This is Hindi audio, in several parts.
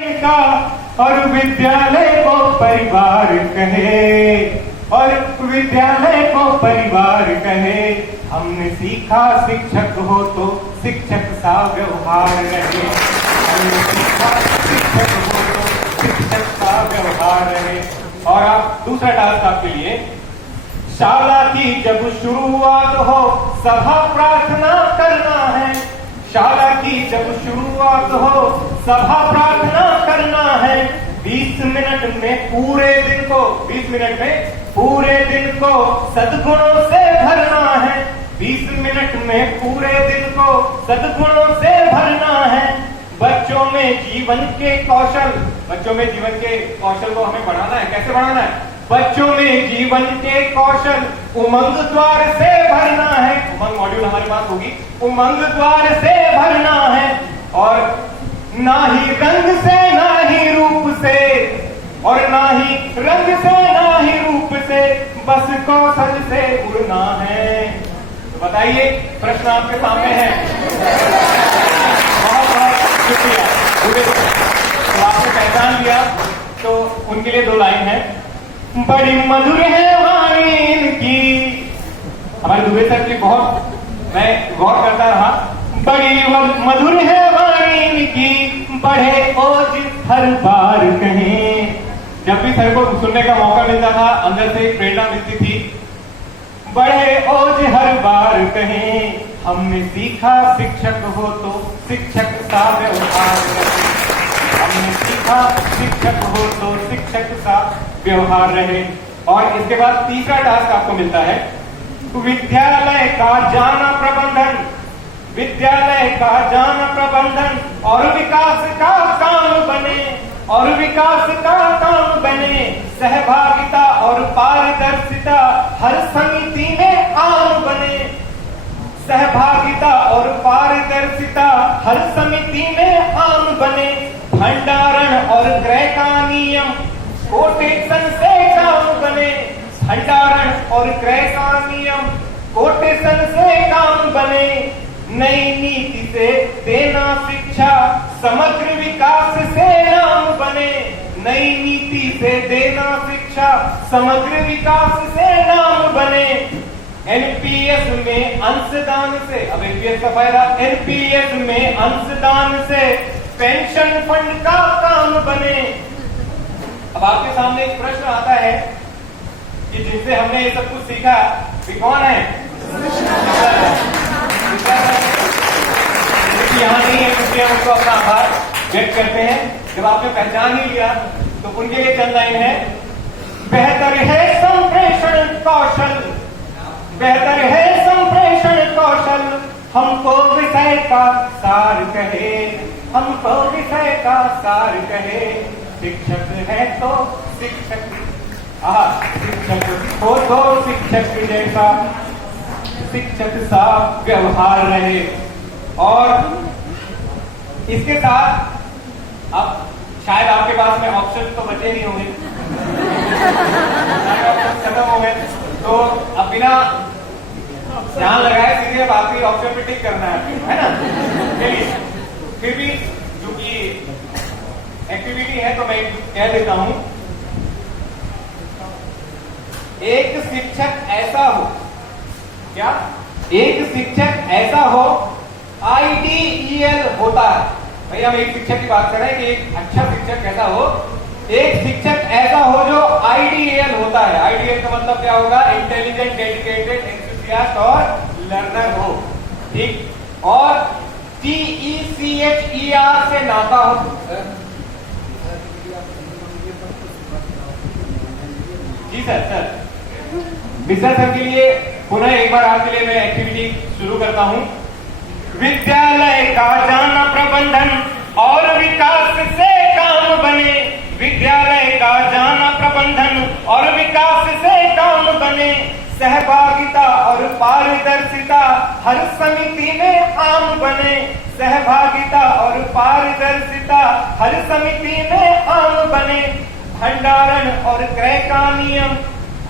का और विद्यालय को परिवार कहे, और विद्यालय को परिवार कहे। हमने सीखा शिक्षक हो तो शिक्षक सा व्यवहार रहे। हमने सीखा शिक्षक हो तो शिक्षक सा व्यवहार रहे। और आप दूसरा टास्क आपके लिए, शाला की जब शुरुआत हो सभा प्रार्थना करना है। शाला की जब शुरुआत हो सभा प्रार्थना करना है। 20 मिनट में पूरे दिन को, 20 मिनट में पूरे दिन को सद्गुणों से भरना है। 20 मिनट में पूरे दिन को सद्गुणों से भरना है। बच्चों में जीवन के कौशल, बच्चों में जीवन के कौशल को हमें बढ़ाना है। कैसे बढ़ाना है? बच्चों में जीवन के कौशल उमंग द्वार से भरना है। उमंग मॉड्यूल हमारे पास होगी। उमंग द्वार से भरना है। और ना ही रंग से ना ही रूप से, और ना ही रंग से ना ही रूप से, बस कौशल से उड़ना है। तो बताइए, प्रश्न आपके सामने है। बहुत बहुत शुक्रिया। तो आपने पहचान लिया, तो उनके लिए 2 लाइन है। बड़ी मधुर है वाणी इनकी, हमारे दुबे सर की बहुत मैं गौर करता रहा। बड़ी मधुर है वाणी इनकी, बढ़े ओज हर बार कहें। जब भी सर को सुनने का मौका मिलता था, अंदर से एक प्रेरणा मिलती थी। बढ़े ओज हर बार कहें, हमने सीखा शिक्षक हो तो शिक्षक सा व्यवहार करें। हमने सीखा शिक्षक हो तो शिक्षक सा व्यवहार रहे। और इसके बाद तीसरा टास्क आपको मिलता है, विद्यालय का जाना प्रबंधन। विद्यालय का जाना प्रबंधन और विकास का काम बने, और विकास का काम बने। सहभागिता और पारदर्शिता हर समिति में आम बने। सहभागिता और पारदर्शिता हर समिति में आम बने। भंडारण और क्रय का नियम कोटेशन से काम बने। भंडारण और क्रय का नियम कोटेशन से काम बने। नई नीति से देना शिक्षा समग्र विकास से नाम बने। नई नीति से देना शिक्षा समग्र विकास से नाम बने। एनपीएस में अंशदान से, अब एनपीएस का फायदा, एनपीएस में अंशदान से पेंशन फंड का काम बने। अब आपके सामने एक प्रश्न आता है कि जिनसे हमने ये सब कुछ सीखा, वे कौन है? यहाँ नहीं है, इसलिए हम उनको अपना आभार व्यक्त करते हैं। जब आपने पहचान ही लिया, तो उनके लिए चंद लाइन है। बेहतर है संप्रेषण कौशल, बेहतर है संप्रेषण कौशल। हमको विषय का सार कहे, हमको विषय का सार कहे। शिक्षक है तो शिक्षक, शिक्षक हो तो शिक्षक जैसा शिक्षक सा व्यवहार रहे। और इसके साथ अब शायद आपके पास में ऑप्शन तो बचे नहीं होंगे, खत्म हो गए, तो अब बिना ध्यान लगाए सीधे अब आखिरी ऑप्शन पे टिक करना है ना? चलिए, फिर भी क्योंकि एक्टिविटी है तो मैं कह देता हूं, एक शिक्षक ऐसा हो, क्या एक शिक्षक ऐसा हो आईडीईएल होता है। भाई हम एक शिक्षक की बात कर रहे हैं कि एक अच्छा शिक्षक कैसा हो। एक शिक्षक ऐसा हो जो आईडीईएल होता है। आईडीईएल का मतलब क्या होगा? इंटेलिजेंट, डेडिकेटेड, एंथुसियास्ट और लर्नर हो, ठीक। और TECHER से नाता हो। जी सर, मिश्रा सर के लिए पुनः एक बार आपके लिए मैं एक्टिविटी शुरू करता हूं। विद्यालय का जाना प्रबंधन और विकास से काम बने। विद्यालय का जाना प्रबंधन और विकास से काम बने। सहभागिता और पारदर्शिता हर समिति में आम बने। सहभागिता और पारदर्शिता हर समिति में आम बने। भंडारण और क्रय का नियम,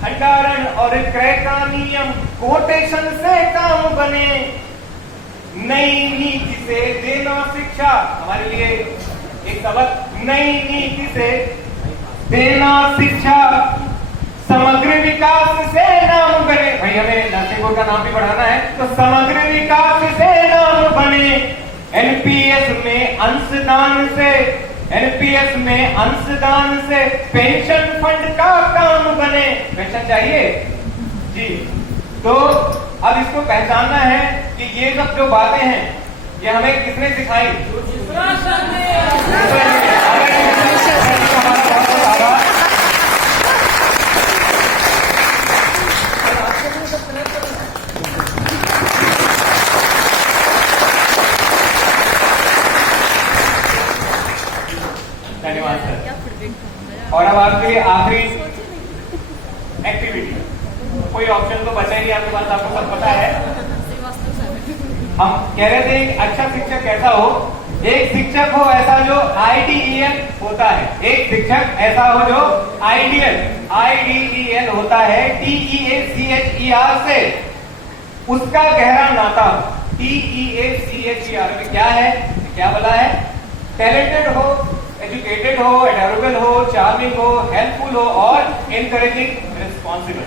भंडारण और क्रय का नियम कोटेशन से काम बने। नई नीति से देना शिक्षा, हमारे लिए एक सबक नई नीति से देना शिक्षा समग्र विकास से नाम बने। भाई हमें नरसिंहपुर का नाम भी बढ़ाना है, तो समग्र विकास से नाम बने। एनपीएस में अंशदान से, एनपीएस में अंशदान से पेंशन फंड का काम बने। पेंशन चाहिए जी। तो अब इसको पहचानना है कि ये सब जो बातें हैं ये हमें किसने सिखाई? धन्यवाद सर। और अब आपके लिए आखिरी एक्टिविटी, कोई ऑप्शन तो बचा ही नहीं आपके पास, आपको सब पता है। हम कह रहे थे एक अच्छा शिक्षक कैसा हो? एक शिक्षक हो ऐसा जो आईडीईएल होता है, एक शिक्षक ऐसा हो जो आईडीईएल होता है, TEACHER से उसका गहरा नाता हो। TEACHER में क्या है, क्या बोला है? टैलेंटेड हो, एजुकेटेड हो, एडोरेबल हो, चार्मिंग हो, हेल्पफुल हो और एनकरेजिंग, रिस्पॉन्सिबल।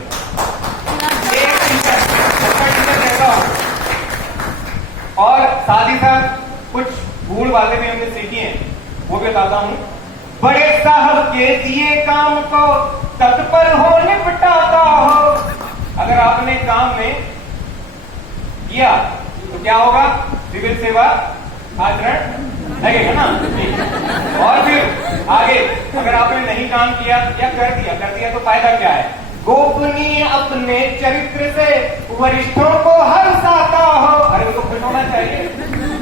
और साथ ही साथ कुछ गूढ़ बातें भी हमने सीखी हैं, वो भी बताता हूं। बड़े साहब के दिए काम को तत्पर हो, निपटाता हो। अगर आपने काम में किया तो क्या होगा? सिविल सेवा आचरण लगेगा ना। और फिर आगे अगर आपने नहीं काम किया या कर दिया तो फायदा क्या है? गोपनीय अपने चरित्र से वरिष्ठों को हर्षाता हो। अरे वो तो खुश होना चाहिए।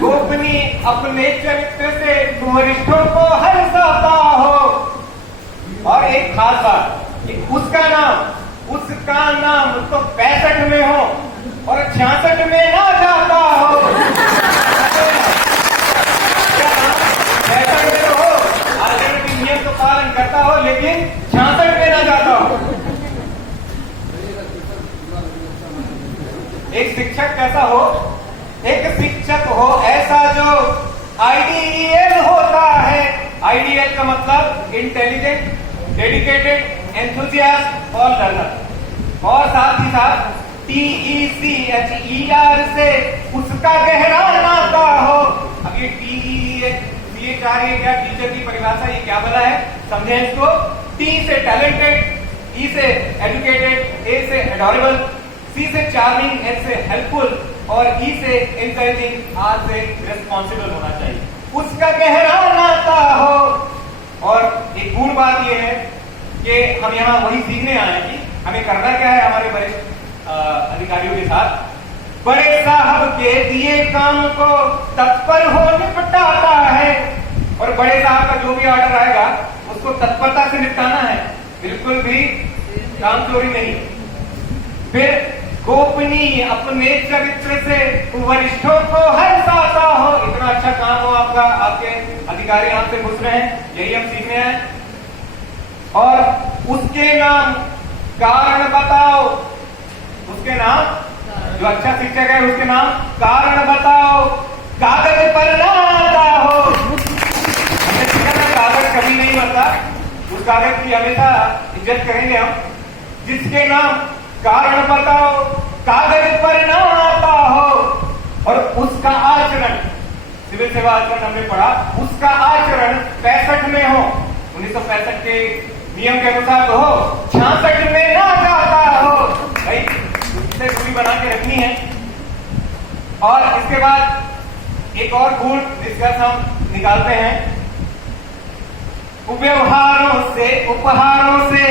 गोपनीय अपने चरित्र से वरिष्ठों को हर्षाता हो। और एक खास बात कि उसका नाम तो 65 में हो और 66 में ना जाता हो। 65 में हो, आचरण के नियम तो पालन करता हो, लेकिन 66 में ना जाता हो। एक शिक्षक कैसा हो? एक शिक्षक हो ऐसा जो आईडीईएल होता है। आईडीईएल का मतलब इंटेलिजेंट, डेडिकेटेड, एंथुजियास्ट और लर्नर। और साथ ही साथ TECHER से उसका गहरा नाता हो। अब ये TECHER क्या टीचर की परिभाषा, ये क्या बोला है समझे इसको? T से टैलेंटेड, E से एजुकेटेड, A से एडोरेबल, C से चार्मिंग, H से हेल्पफुल और E से एनकरेजिंग, R से रिस्पॉन्सिबल होना चाहिए। उसका गहरा नाता हो। और एक पूर्ण बात यह है कि हम यहाँ वही सीखने आए हैं कि हमें करना क्या है हमारे वरिष्ठ अधिकारियों के साथ। बड़े साहब के दिए काम को तत्पर हो, निपटाता है। और बड़े साहब का जो भी ऑर्डर आएगा उसको तत्परता से निपटाना है, बिल्कुल भी काम चोरी नहीं। फिर गोपनीय अपने चरित्र से वरिष्ठों को हर्षाता हो। इतना अच्छा काम हो आपका, आपके अधिकारी आपसे खुश रहे, यही हम सीखने हैं। और उसके नाम कारण बताओ। उसके नाम, जो अच्छा शिक्षक है उसके नाम कारण बताओ। कागज पर ना आता हो। हमने सीखा ना, कागज कभी नहीं बनता, उस कागज की हमेशा इज्जत करेंगे हम। जिसके नाम कारण बताओ, कागज पर ना आता हो। और उसका आचरण, सिविल सेवा आचरण हमने पढ़ा, उसका आचरण 65 में हो, 1965 के नियम के अनुसार तो हो, 66 में ना जाता हो। भाई इसे दूरी बना के रखनी है। और इसके बाद एक और गुण डिस्कस हम निकालते हैं। व्यवहारों से, उपहारों से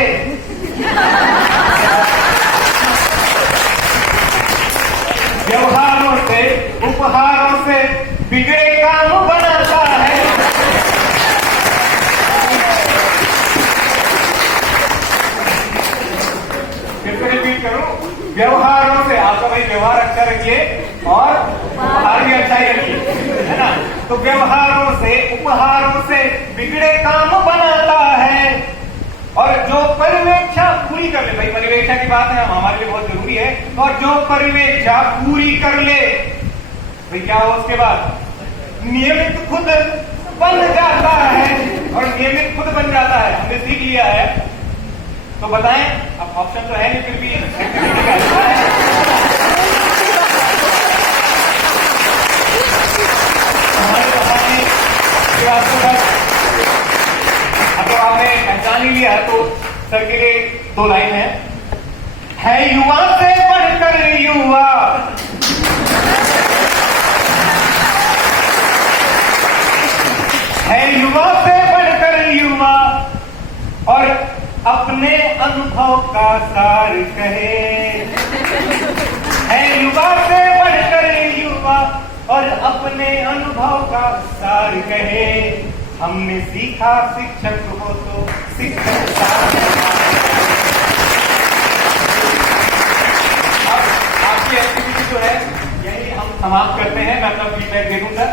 व्यवहारों से, उपहारों से बिगड़े काम बनाता है। फिर से रिपीट करूं, व्यवहारों से, आपका भाई व्यवहार अच्छा रखिए और उपहार भी अच्छा ही रखिए, है ना। तो व्यवहारों से, उपहारों से बिगड़े काम बनाता है। और जो परिवेक्षा पूरी कर ले, भाई परिवेक्षा की बात है हमारे लिए बहुत जरूरी है। और जो परिवेक्षा पूरी कर ले, भाई क्या हो उसके बाद? नियमित खुद बन जाता है और नियमित खुद बन जाता है। हमने सीख लिया है। तो बताएं, अब ऑप्शन तो है नहीं, फिर भी एक्टिविटी का हिस्सा है। हमारे बताने के बाद तो आपने पहचान ही लिया, तो सर के लिए 2 लाइन है युवा से बढ़कर युवा, है युवा से बढ़कर युवा, और अपने अनुभव का सार कहे। है युवा से बढ़कर युवा और अपने अनुभव का सार कहे। हमने सीखा शिक्षक हो तो शिक्षक आपकी एक्टिविटी जो है यही हम समाप्त करते हैं। मैं अपना फीडबैक दे दूंगा।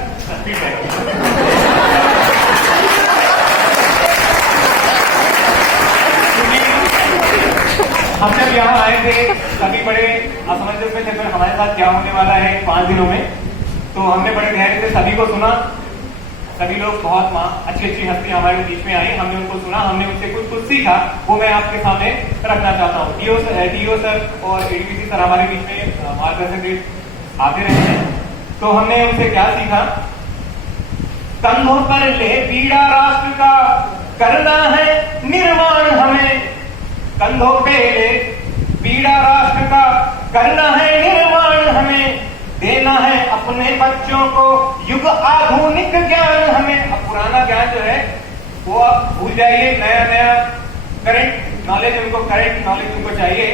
हम जब यहाँ आए थे सभी बड़े असमंजस में थे, फिर हमारे साथ क्या होने वाला है 5 दिनों में, तो हमने बड़े धैर्य से सभी को सुना। सभी लोग बहुत अच्छी अच्छी हस्तियां हमारे बीच में आई, हमने उनको सुना, हमने उनसे कुछ सीखा, वो मैं आपके सामने रखना चाहता हूँ। डीओ सर और एडीपीसी सर हमारे बीच में मार्गदर्शन आते रहे हैं। तो हमने उनसे क्या सीखा? कंधों पर ले पीड़ा राष्ट्र का, करना है निर्माण हमें। कंधों पे ले पीड़ा राष्ट्र का, करना है निर्माण हमें। देना है अपने बच्चों को युग आधुनिक ज्ञान हमें। अब पुराना ज्ञान जो है वो आप भूल जाइए, नया नया करंट नॉलेज उनको चाहिए।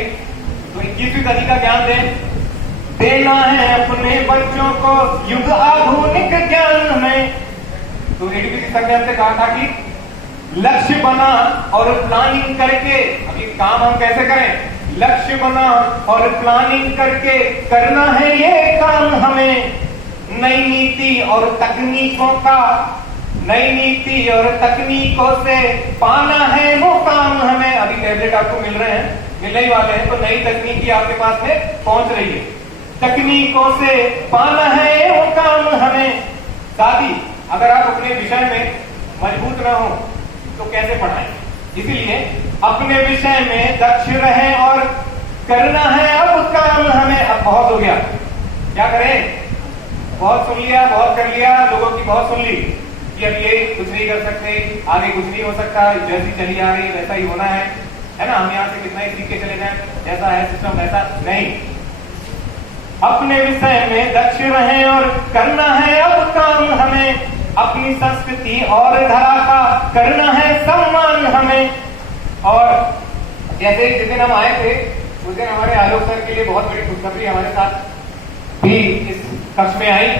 तो 21वीं सदी का ज्ञान देना है अपने बच्चों को युग आधुनिक ज्ञान हमें। तो एडीपीसी सर ने हमसे कहा था कि लक्ष्य बना और प्लानिंग करके, अब ये काम हम कैसे करें? लक्ष्य बना और प्लानिंग करके करना है ये काम हमें। नई नीति और तकनीकों से पाना है वो काम हमें। अभी टैबलेट आपको मिल रहे हैं, मिलने ही वाले हैं, तो नई तकनीकी आपके पास में पहुंच रही है। तकनीकों से पाना है वो काम हमें। साथ ही अगर आप अपने विषय में मजबूत न हो तो कैसे पढ़ाएं? इसीलिए अपने विषय में दक्ष रहें और करना है अब काम हमें। अब बहुत हो गया, क्या करें? बहुत सुन लिया, बहुत कर लिया, लोगों की बहुत सुन ली कि अब ये कुछ नहीं कर सकते, आगे कुछ नहीं हो सकता, जैसी चली आ रही वैसा ही होना है ना। हम यहाँ से कितना ही सीख के चले जाएं, जैसा है सिस्टम वैसा नहीं। अपने विषय में दक्ष रहें और करना है अब काम हमें। अपनी संस्कृति और धरा का करना है सम्मान हमें। और जैसे जिस दिन हम आए थे उस दिन हमारे आलोक सर के लिए बहुत बड़ी खुशखबरी हमारे साथ भी इस कक्ष में आई।